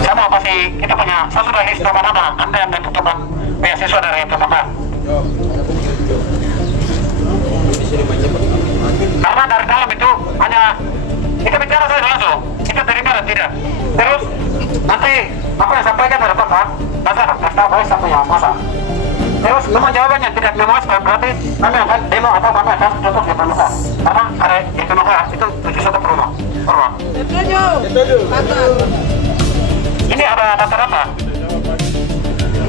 Sama pasti kita punya, saya sudah list nama-nama Anda yang menentukan beasiswa dari pemerintah. Karena dari dalam itu hanya kita bicara saja langsung, kita terima dan tidak. Terus nanti apa yang sampaikan dari Bapak, masa kata baik sampai yang masa. Terus memang jawabannya tidak memuaskan, berarti kami akan demo atau kami akan tutup di pemerintah. Karena ada di pemerintah itu tujuh satu perumahan. Setuju. Ini ada data-data.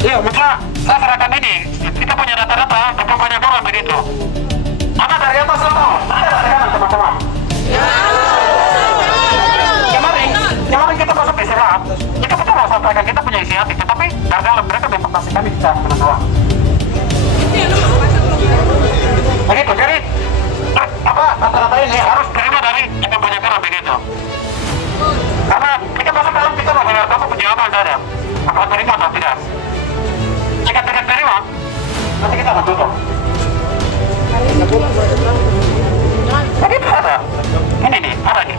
Iya, maka saya serahkan ini. Kita punya data-data, berapa banyak orang begitu. Mana dari atas atau? Ada dari kanan teman-teman. Kemarin kita masuk di Serap, kita betul mau sampaikan kita punya inisiatif, tetapi dari dalam mereka mempertasi kami bisa menentukan. Begitu, jadi apa data-data ini harus terima dari yang banyak orang begitu. Karena kita masuk dalam kita mau dengar kamu penjawaban saja, apakah terima atau tidak. Jika tidak terima, nanti kita akan tutup. Begitu ada. Ini nih, ada nih.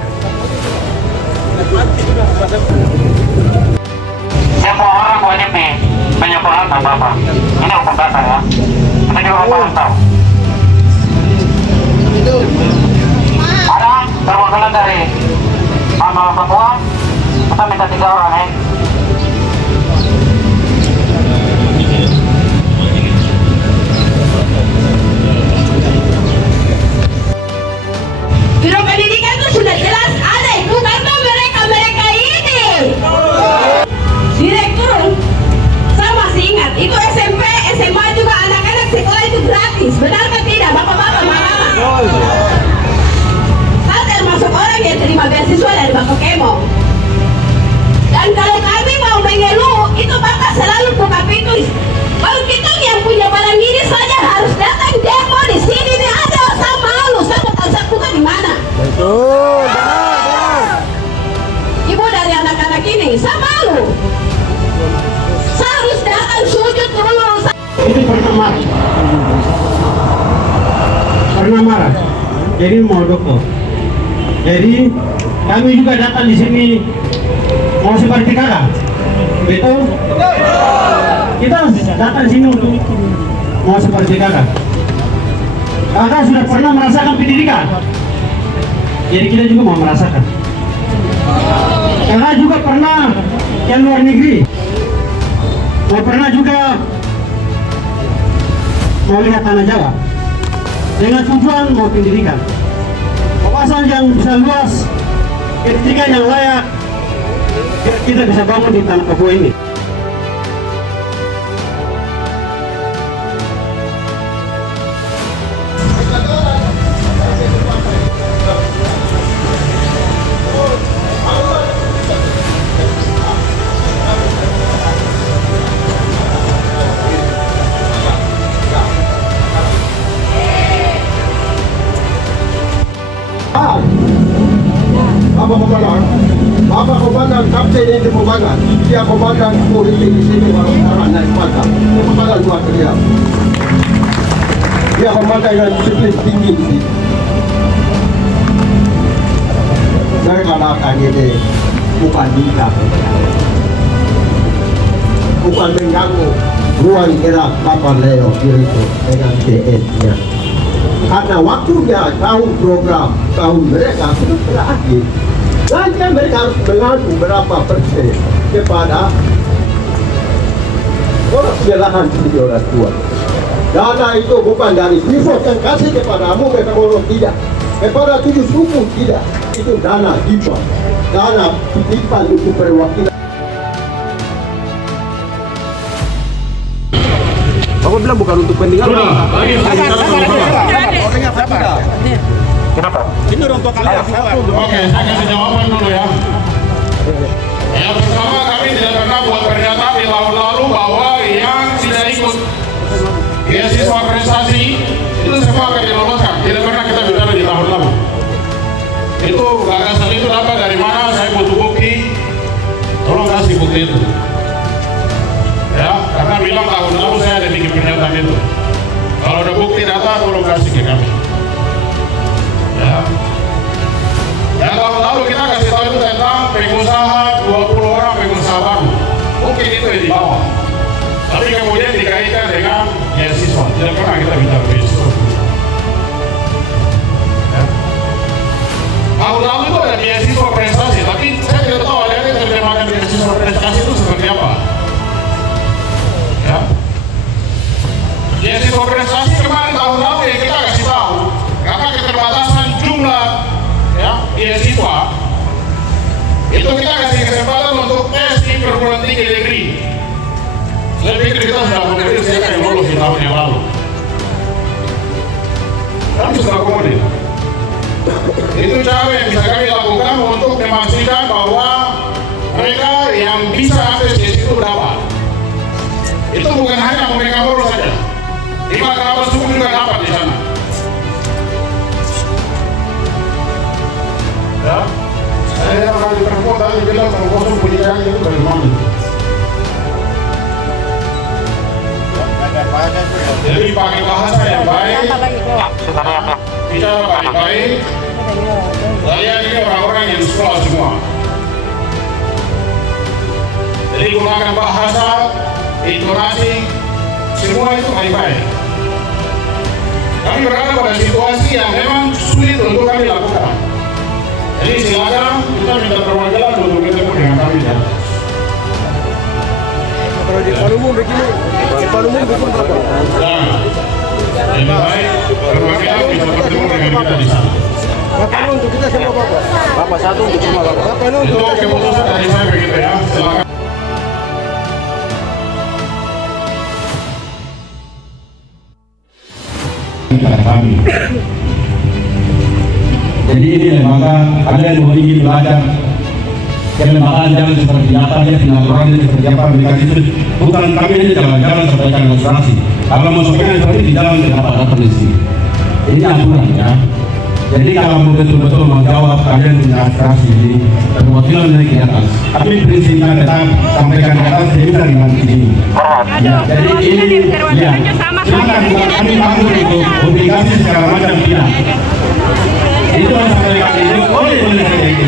Semua orang wajib nih menyekolahkan Bapak. Ini hukum dasar ya. Kita juga harus tahu. Ada perwakilan dari Mama Papua. Kita minta 3 orang ya. Biro pendidikan itu sudah jelas ada itu karena mereka ini direktur. Saya masih ingat itu SMP, SMA juga anak-anak sekolah itu gratis. Benarkah tidak bapak-bapak, mama? Saya termasuk orang yang terima beasiswa dari Bapak Kemo. Dan kalau kami mau mengeluh itu bapak selalu buka pintu. Kalau kita yang punya barang ini saja harus datang demo di sini nih ada. Saya malu, saya mau tahu saya buka di mana. Betul, benar. Ibu dari anak-anak ini, saya malu. Saya harus datang sujud dulu. Itu pernah marah. Jadi mau doko. Jadi kami juga datang di sini mau seperti kakak. Betul? Kita datang sini untuk mau seperti kakak. Kakak sudah pernah merasakan pendidikan. Jadi kita juga mau merasakan. Kakak juga pernah ke luar negeri. Pernah juga mau lihat tanah Jawa. Dengan tujuan mau pendidikan. Kawasan yang bisa luas, ketika yang layak, kita bisa bangun di tanah Papua ini. Bapak Komandan Kapten ini Komandan, dia Komandan polisi di sini walau sekarang naik pangkat. Komandan buat dia. Dia Komandan yang disiplin tinggi di sini. Saya katakan ini bukan nikah, bukan mengganggu ruang gerak Bapak Leo Diritu dengan TN-nya. Karena waktunya tahun program tahun mereka sudah berakhir. Nanti mereka harus mengadu berapa persen kepada orang silakan video orang tua. Dana itu bukan dari pivot yang kasih kepadamu, mereka mau tidak. Kepada 7 suku tidak. Itu dana hibah, dana titipan untuk perwakilan. Bapak bilang bukan untuk peninggalan. Kenapa? Ini untuk kalian. Oke, saya kasih jawaban dulu ya. Yang pertama, kami tidak pernah buat pernyataan di lalu bahwa yang tidak ikut beasiswa prestasi itu semua akan diloloskan. Tidak pernah kita bicara di tahun lalu. Itu gagasan itu dapat dari mana? Saya butuh bukti. Tolong kasih bukti itu. Ya, karena bilang tahun lalu saya ada bikin pernyataan itu. Kalau ada bukti data, tolong kasih ke kami. Ya, tahun lalu kita kasih tahu itu tentang beasiswa, itu kita kasih kesempatan untuk tes di perguruan tinggi negeri. Saya pikir kita sudah mengerti siapa yang lolos di tahun yang lalu. Kami sudah akomodir. Itu cara yang bisa kami lakukan untuk memastikan bahwa mereka yang bisa akses di situ dapat. Itu bukan hanya mereka lolos saja. Lima kerabat suku juga dapat di sana. Ya, saya pernah di Perangko tadi bilang Perangko pendidikan itu dari mana? Jadi pakai bahasa yang baik, bicara baik-baik. Saya ini orang-orang yang sekolah semua. Jadi gunakan bahasa, intonasi, semua itu baik-baik. Kami berada pada situasi yang memang sulit untuk kami lakukan. Jadi silakan kita minta perwakilan untuk bertemu dengan kami. Kalau di Palumum begini, berapa? Lebih baik perwakilan bisa bertemu dengan kita di sana. Berapa untuk kita semua Bapak? Bapak satu untuk semua Bapak. Berapa Itu untuk kita semua? keputusan dari saya begitu ya. Silakan. Pada kami. Jadi ini lembaga kalian mau ingin belajar kelembagaan jangan seperti apa ya, pengaturannya seperti apa, mereka itu bukan kami ini jalan-jalan sampaikan ilustrasi. Kalau mau sampaikan seperti di dalam dapat datang di sini. Ini aturan ya. Jadi kalau mau betul-betul menjawab kalian punya aspirasi ini perwakilan dari ke atas. Tapi prinsipnya tetap sampaikan ke atas jadi dari nanti ini. Ya, jadi ini ya. Silakan kami bangun itu obligasi segala macam tidak. Itu yang sampaikan ini boleh saja itu.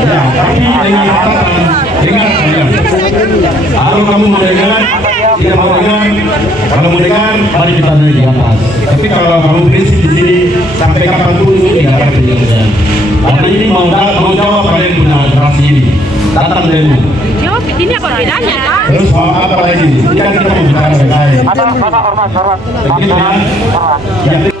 Ya, tapi dengan catatan dengar kalian. Kalau kamu mau dengar, tidak mau dengar. Kalau mau dengar, mari kita naik di atas. Tapi kalau kamu prinsip di sini sampai kapanpun itu tidak akan terjadi. Karena ini mau jawab kalian punya aspirasi ini. Datang demo. Jawab ini apa bedanya? Terus mau apa lagi? Kan kita mau bicara baik-baik. Hormat. Begitu ya. Ya.